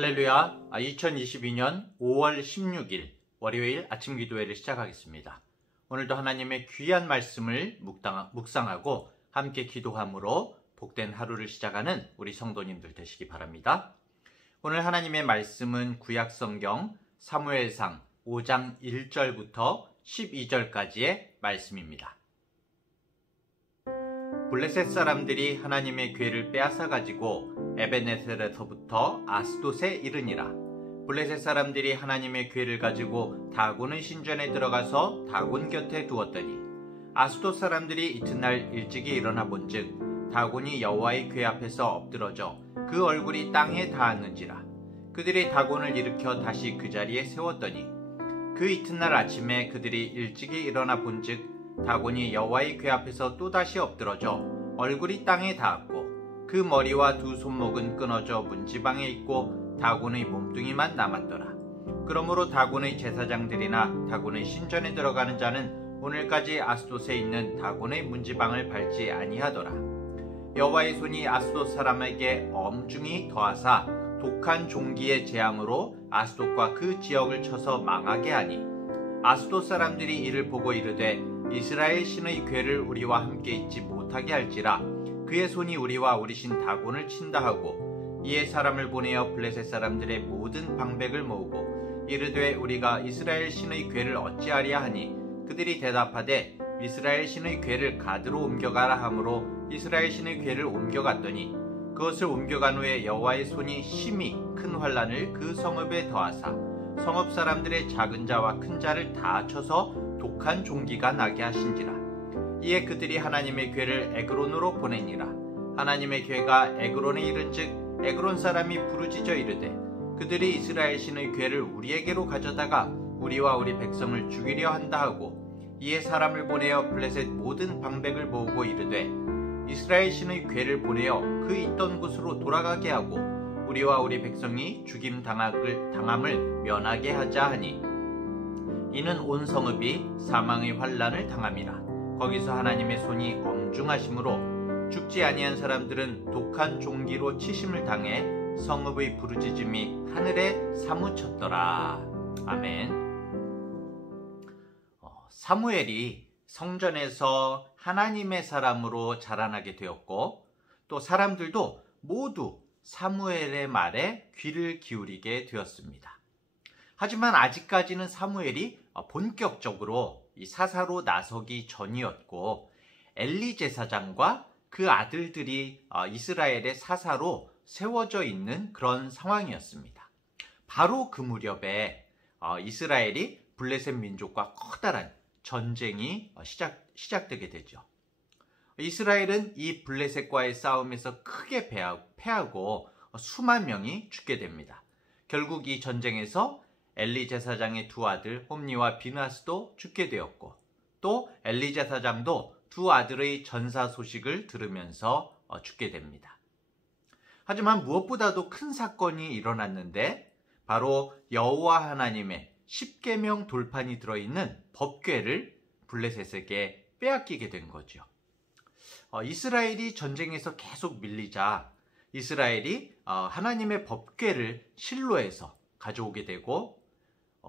할렐루야. 2022년 5월 16일 월요일 아침 기도회를 시작하겠습니다. 오늘도 하나님의 귀한 말씀을 묵상하고 함께 기도함으로 복된 하루를 시작하는 우리 성도님들 되시기 바랍니다. 오늘 하나님의 말씀은 구약성경 사무엘상 5장 1절부터 12절까지의 말씀입니다. 블레셋 사람들이 하나님의 궤를 빼앗아 가지고 에베네셀에서부터 아스돗에 이르니라. 블레셋 사람들이 하나님의 궤를 가지고 다곤의 신전에 들어가서 다곤 곁에 두었더니 아스돗 사람들이 이튿날 일찍이 일어나 본즉 다곤이 여호와의 궤 앞에서 엎드러져 그 얼굴이 땅에 닿았는지라. 그들이 다곤을 일으켜 다시 그 자리에 세웠더니 그 이튿날 아침에 그들이 일찍이 일어나 본즉 다곤이 여호와의 궤 앞에서 또다시 엎드러져 얼굴이 땅에 닿았고 그 머리와 두 손목은 끊어져 문지방에 있고 다곤의 몸뚱이만 남았더라. 그러므로 다곤의 제사장들이나 다곤의 신전에 들어가는 자는 오늘까지 아스돗에 있는 다곤의 문지방을 밟지 아니하더라. 여호와의 손이 아스돗 사람에게 엄중히 더하사 독한 종기의 재앙으로 아스돗과 그 지역을 쳐서 망하게 하니 아스돗 사람들이 이를 보고 이르되 이스라엘 신의 궤를 우리와 함께 있지 못하게 할지라. 그의 손이 우리와 우리 신 다곤을 친다 하고 이에 사람을 보내어 블레셋 사람들의 모든 방백을 모으고 이르되 우리가 이스라엘 신의 궤를 어찌하랴 하니 그들이 대답하되 이스라엘 신의 궤를 가드로 옮겨가라 하므로 이스라엘 신의 궤를 옮겨갔더니 그것을 옮겨간 후에 여호와의 손이 심히 큰 환란을 그 성읍에 더하사 성읍 사람들의 작은 자와 큰 자를 다 쳐서 독한 종기가 나게 하신지라. 이에 그들이 하나님의 궤를 에그론으로 보내니라. 하나님의 궤가 에그론에 이른즉 에그론 사람이 부르짖어 이르되 그들이 이스라엘 신의 궤를 우리에게로 가져다가 우리와 우리 백성을 죽이려 한다 하고 이에 사람을 보내어 블레셋 모든 방백을 모으고 이르되 이스라엘 신의 궤를 보내어 그 있던 곳으로 돌아가게 하고 우리와 우리 백성이 죽임 당함을 면하게 하자 하니 이는 온 성읍이 사망의 환란을 당함이라. 거기서 하나님의 손이 엄중하심으로 죽지 아니한 사람들은 독한 종기로 치심을 당해 성읍의 부르짖음이 하늘에 사무쳤더라. 아멘. 사무엘이 성전에서 하나님의 사람으로 자라나게 되었고 또 사람들도 모두 사무엘의 말에 귀를 기울이게 되었습니다. 하지만 아직까지는 사무엘이 본격적으로 이 사사로 나서기 전이었고 엘리 제사장과 그 아들들이 이스라엘의 사사로 세워져 있는 그런 상황이었습니다. 바로 그 무렵에 이스라엘이 블레셋 민족과 커다란 전쟁이 시작되게 되죠. 이스라엘은 이 블레셋과의 싸움에서 크게 패하고 수만 명이 죽게 됩니다. 결국 이 전쟁에서 엘리 제사장의 두 아들 홈니와 비나스도 죽게 되었고 또 엘리 제사장도 두 아들의 전사 소식을 들으면서 죽게 됩니다. 하지만 무엇보다도 큰 사건이 일어났는데 바로 여호와 하나님의 십계명 돌판이 들어있는 법궤를 블레셋에게 빼앗기게 된 거죠. 이스라엘이 전쟁에서 계속 밀리자 이스라엘이 하나님의 법궤를 실로에서 가져오게 되고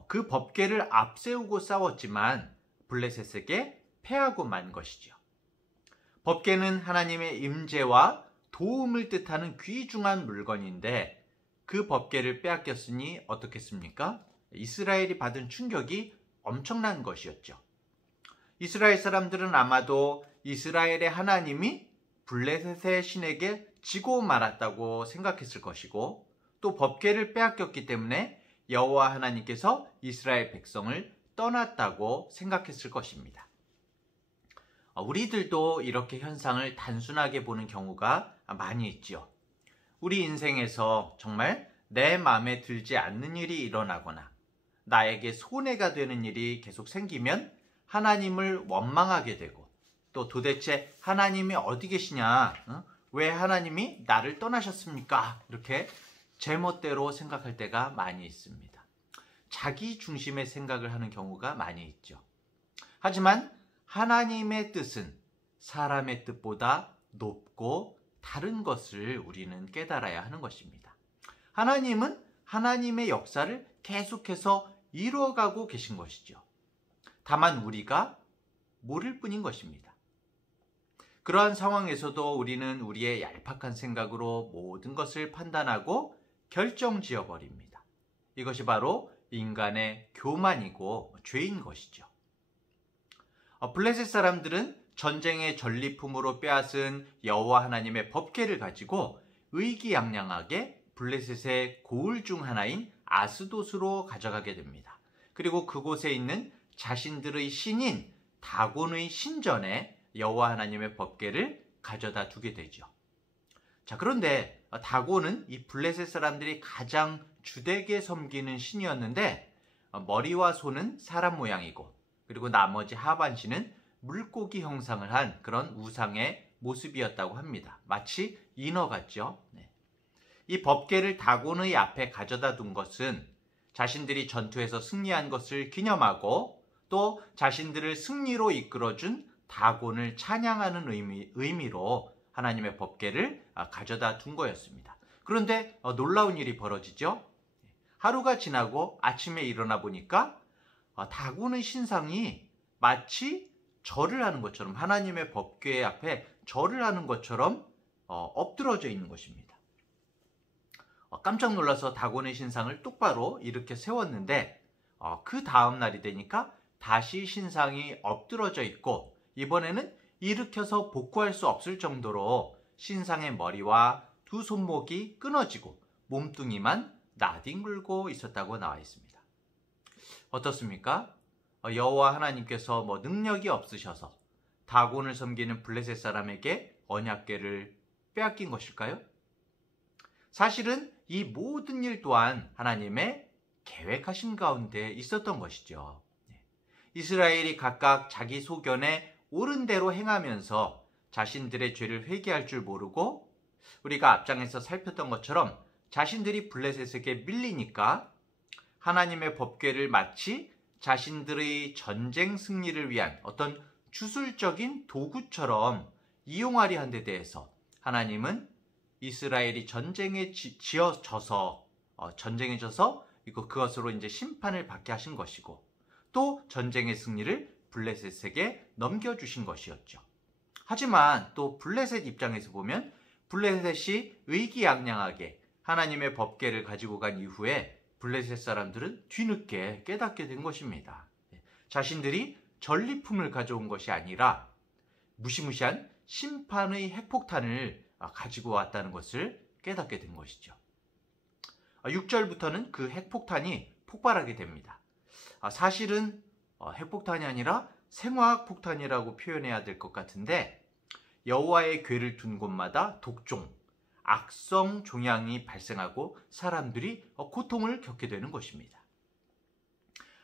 그 법궤를 앞세우고 싸웠지만 블레셋에게 패하고 만 것이죠. 법궤는 하나님의 임재와 도움을 뜻하는 귀중한 물건인데 그 법궤를 빼앗겼으니 어떻겠습니까? 이스라엘이 받은 충격이 엄청난 것이었죠. 이스라엘 사람들은 아마도 이스라엘의 하나님이 블레셋의 신에게 지고 말았다고 생각했을 것이고 또 법궤를 빼앗겼기 때문에 여호와 하나님께서 이스라엘 백성을 떠났다고 생각했을 것입니다. 우리들도 이렇게 현상을 단순하게 보는 경우가 많이 있지요. 우리 인생에서 정말 내 마음에 들지 않는 일이 일어나거나 나에게 손해가 되는 일이 계속 생기면 하나님을 원망하게 되고 또 도대체 하나님이 어디 계시냐? 왜 하나님이 나를 떠나셨습니까? 이렇게 제멋대로 생각할 때가 많이 있습니다. 자기 중심의 생각을 하는 경우가 많이 있죠. 하지만 하나님의 뜻은 사람의 뜻보다 높고 다른 것을 우리는 깨달아야 하는 것입니다. 하나님은 하나님의 역사를 계속해서 이루어가고 계신 것이죠. 다만 우리가 모를 뿐인 것입니다. 그러한 상황에서도 우리는 우리의 얄팍한 생각으로 모든 것을 판단하고 결정지어버립니다. 이것이 바로 인간의 교만이고 죄인 것이죠. 블레셋 사람들은 전쟁의 전리품으로 빼앗은 여호와 하나님의 법궤를 가지고 의기양양하게 블레셋의 고을 중 하나인 아스돗으로 가져가게 됩니다. 그리고 그곳에 있는 자신들의 신인 다곤의 신전에 여호와 하나님의 법궤를 가져다 두게 되죠. 자, 그런데 다곤은 이 블레셋 사람들이 가장 주되게 섬기는 신이었는데 머리와 손은 사람 모양이고 그리고 나머지 하반신은 물고기 형상을 한 그런 우상의 모습이었다고 합니다. 마치 인어 같죠. 이 법궤를 다곤의 앞에 가져다 둔 것은 자신들이 전투에서 승리한 것을 기념하고 또 자신들을 승리로 이끌어준 다곤을 찬양하는 의미로 하나님의 법궤를 가져다 둔 거였습니다. 그런데 놀라운 일이 벌어지죠. 하루가 지나고 아침에 일어나 보니까 다곤의 신상이 마치 절을 하는 것처럼 하나님의 법궤 앞에 절을 하는 것처럼 엎드러져 있는 것입니다. 깜짝 놀라서 다곤의 신상을 똑바로 이렇게 세웠는데 그 다음 날이 되니까 다시 신상이 엎드러져 있고 이번에는 일으켜서 복구할 수 없을 정도로 신상의 머리와 두 손목이 끊어지고 몸뚱이만 나뒹굴고 있었다고 나와 있습니다. 어떻습니까? 여호와 하나님께서 능력이 없으셔서 다곤을 섬기는 블레셋 사람에게 언약궤를 빼앗긴 것일까요? 사실은 이 모든 일 또한 하나님의 계획하신 가운데 있었던 것이죠. 이스라엘이 각각 자기 소견에 옳은 대로 행하면서 자신들의 죄를 회개할 줄 모르고 우리가 앞장에서 살폈던 것처럼 자신들이 블레셋에게 밀리니까 하나님의 법궤를 마치 자신들의 전쟁 승리를 위한 어떤 주술적인 도구처럼 이용하려 한 데 대해서 하나님은 이스라엘이 전쟁에 져서 그것으로 이제 심판을 받게 하신 것이고 또 전쟁의 승리를 블레셋에게 넘겨주신 것이었죠. 하지만 또 블레셋 입장에서 보면 블레셋이 의기양양하게 하나님의 법궤를 가지고 간 이후에 블레셋 사람들은 뒤늦게 깨닫게 된 것입니다. 자신들이 전리품을 가져온 것이 아니라 무시무시한 심판의 핵폭탄을 가지고 왔다는 것을 깨닫게 된 것이죠. 6절부터는 그 핵폭탄이 폭발하게 됩니다. 사실은 핵폭탄이 아니라 생화학 폭탄이라고 표현해야 될 것 같은데 여호와의 궤를 둔 곳마다 독종, 악성 종양이 발생하고 사람들이 고통을 겪게 되는 것입니다.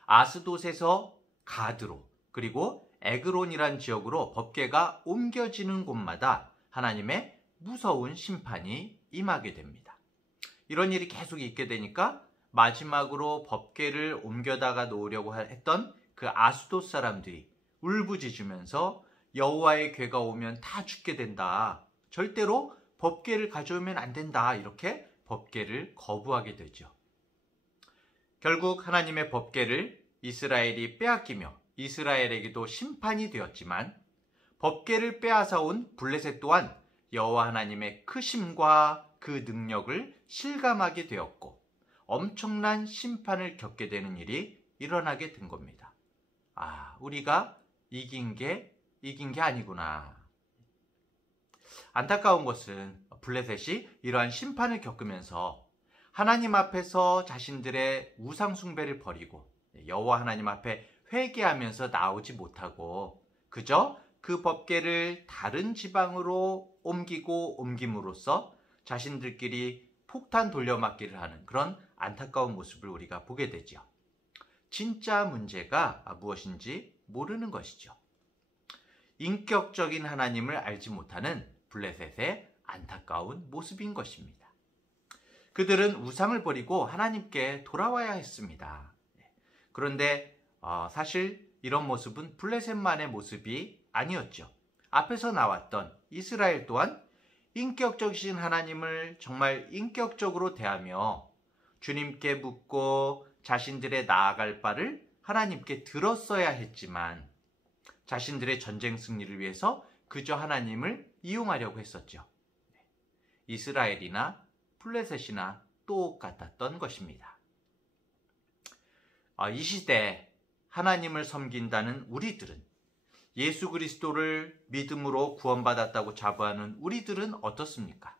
아스돗에서 가드로 그리고 에그론이란 지역으로 법궤가 옮겨지는 곳마다 하나님의 무서운 심판이 임하게 됩니다. 이런 일이 계속 있게 되니까 마지막으로 법궤를 옮겨다가 놓으려고 했던 그 아스돗 사람들이 울부짖으면서 여호와의 궤가 오면 다 죽게 된다. 절대로 법궤를 가져오면 안 된다. 이렇게 법궤를 거부하게 되죠. 결국 하나님의 법궤를 이스라엘이 빼앗기며 이스라엘에게도 심판이 되었지만 법궤를 빼앗아온 블레셋 또한 여호와 하나님의 크심과 그 능력을 실감하게 되었고 엄청난 심판을 겪게 되는 일이 일어나게 된 겁니다. 우리가 이긴 게 아니구나. 안타까운 것은 블레셋이 이러한 심판을 겪으면서 하나님 앞에서 자신들의 우상 숭배를 버리고 여호와 하나님 앞에 회개하면서 나오지 못하고 그저 그 법궤를 다른 지방으로 옮김으로써 자신들끼리 폭탄 돌려막기를 하는 그런 안타까운 모습을 우리가 보게 되죠. 진짜 문제가 무엇인지 모르는 것이죠. 인격적인 하나님을 알지 못하는 블레셋의 안타까운 모습인 것입니다. 그들은 우상을 버리고 하나님께 돌아와야 했습니다. 그런데 사실 이런 모습은 블레셋만의 모습이 아니었죠. 앞에서 나왔던 이스라엘 또한 인격적이신 하나님을 정말 인격적으로 대하며 주님께 묻고 자신들의 나아갈 바를 하나님께 들었어야 했지만 자신들의 전쟁 승리를 위해서 그저 하나님을 이용하려고 했었죠. 이스라엘이나 블레셋이나 똑같았던 것입니다. 이 시대에 하나님을 섬긴다는 우리들은, 예수 그리스도를 믿음으로 구원받았다고 자부하는 우리들은 어떻습니까?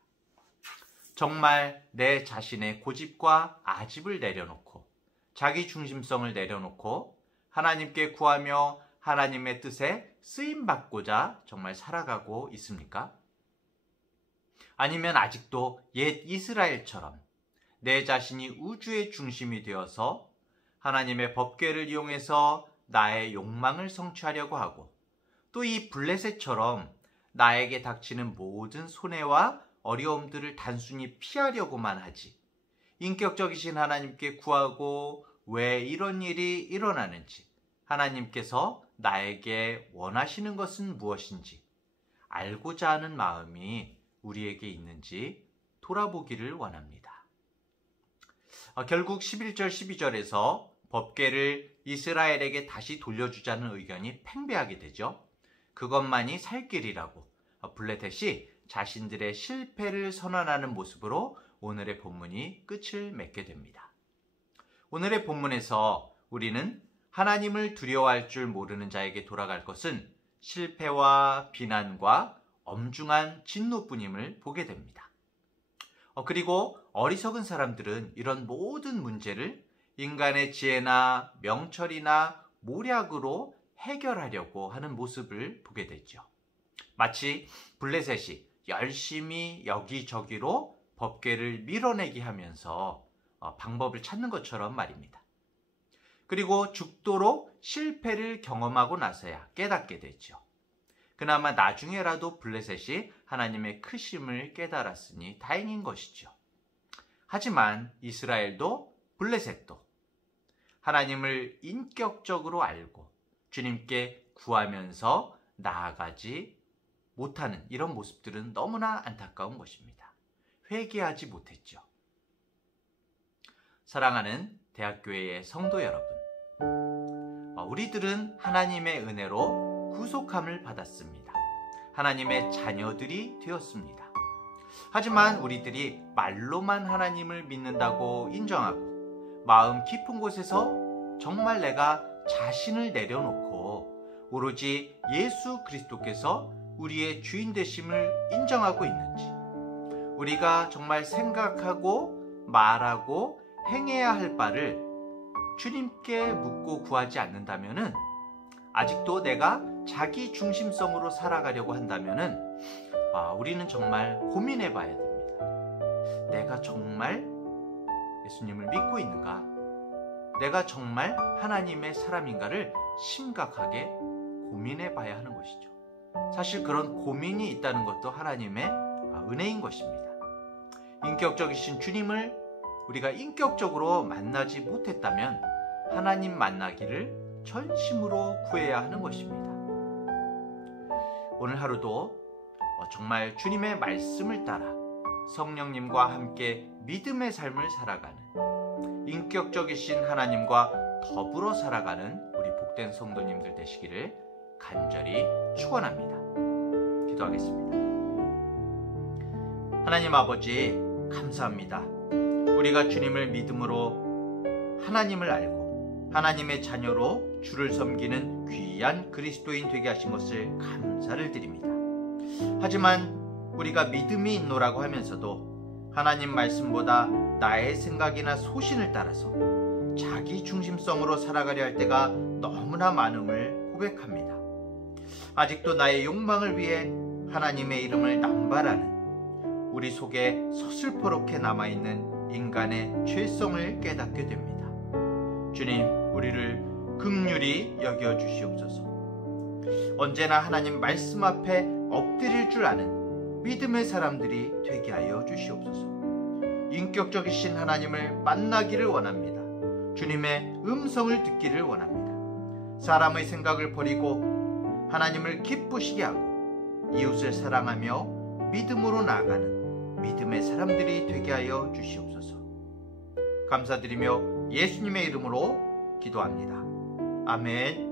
정말 내 자신의 고집과 아집을 내려놓고 자기 중심성을 내려놓고 하나님께 구하며 하나님의 뜻에 쓰임받고자 정말 살아가고 있습니까? 아니면 아직도 옛 이스라엘처럼 내 자신이 우주의 중심이 되어서 하나님의 법궤를 이용해서 나의 욕망을 성취하려고 하고, 또 이 블레셋처럼 나에게 닥치는 모든 손해와 어려움들을 단순히 피하려고만 하지, 인격적이신 하나님께 구하고 왜 이런 일이 일어나는지, 하나님께서 나에게 원하시는 것은 무엇인지 알고자 하는 마음이 우리에게 있는지 돌아보기를 원합니다. 결국 11절 12절에서 법궤를 이스라엘에게 다시 돌려주자는 의견이 팽배하게 되죠. 그것만이 살 길이라고 블레셋이 자신들의 실패를 선언하는 모습으로 오늘의 본문이 끝을 맺게 됩니다. 오늘의 본문에서 우리는 하나님을 두려워할 줄 모르는 자에게 돌아갈 것은 실패와 비난과 엄중한 진노뿐임을 보게 됩니다. 그리고 어리석은 사람들은 이런 모든 문제를 인간의 지혜나 명철이나 모략으로 해결하려고 하는 모습을 보게 되죠. 마치 블레셋이 열심히 여기저기로 법궤를 밀어내기 하면서 방법을 찾는 것처럼 말입니다. 그리고 죽도록 실패를 경험하고 나서야 깨닫게 되죠. 그나마 나중에라도 블레셋이 하나님의 크심을 깨달았으니 다행인 것이죠. 하지만 이스라엘도 블레셋도 하나님을 인격적으로 알고 주님께 구하면서 나아가지 못하는 이런 모습들은 너무나 안타까운 것입니다. 회개하지 못했죠. 사랑하는 대학교회의 성도 여러분, 우리들은 하나님의 은혜로 구속함을 받았습니다. 하나님의 자녀들이 되었습니다. 하지만 우리들이 말로만 하나님을 믿는다고 인정하고 마음 깊은 곳에서 정말 내가 자신을 내려놓고 오로지 예수 그리스도께서 우리의 주인 되심을 인정하고 있는지, 우리가 정말 생각하고 말하고 행해야 할 바를 주님께 묻고 구하지 않는다면은, 아직도 내가 자기 중심성으로 살아가려고 한다면은 우리는 정말 고민해 봐야 됩니다. 내가 정말 예수님을 믿고 있는가? 내가 정말 하나님의 사람인가를 심각하게 고민해 봐야 하는 것이죠. 사실 그런 고민이 있다는 것도 하나님의 은혜인 것입니다. 인격적이신 주님을 우리가 인격적으로 만나지 못했다면 하나님 만나기를 전심으로 구해야 하는 것입니다. 오늘 하루도 정말 주님의 말씀을 따라 성령님과 함께 믿음의 삶을 살아가는, 인격적이신 하나님과 더불어 살아가는 우리 복된 성도님들 되시기를 간절히 축원합니다. 기도하겠습니다. 하나님 아버지, 감사합니다. 우리가 주님을 믿음으로 하나님을 알고 하나님의 자녀로 주를 섬기는 귀한 그리스도인 되게 하신 것을 감사를 드립니다. 하지만 우리가 믿음이 있노라고 하면서도 하나님 말씀보다 나의 생각이나 소신을 따라서 자기 중심성으로 살아가려 할 때가 너무나 많음을 고백합니다. 아직도 나의 욕망을 위해 하나님의 이름을 남발하는, 우리 속에 서슬퍼렇게 남아있는 인간의 죄성을 깨닫게 됩니다. 주님, 우리를 긍휼히 여겨주시옵소서. 언제나 하나님 말씀 앞에 엎드릴 줄 아는 믿음의 사람들이 되게 하여 주시옵소서. 인격적이신 하나님을 만나기를 원합니다. 주님의 음성을 듣기를 원합니다. 사람의 생각을 버리고 하나님을 기쁘시게 하고 이웃을 사랑하며 믿음으로 나아가는 믿음의 사람들이 되게 하여 주시옵소서. 감사드리며 예수님의 이름으로 기도합니다. 아멘.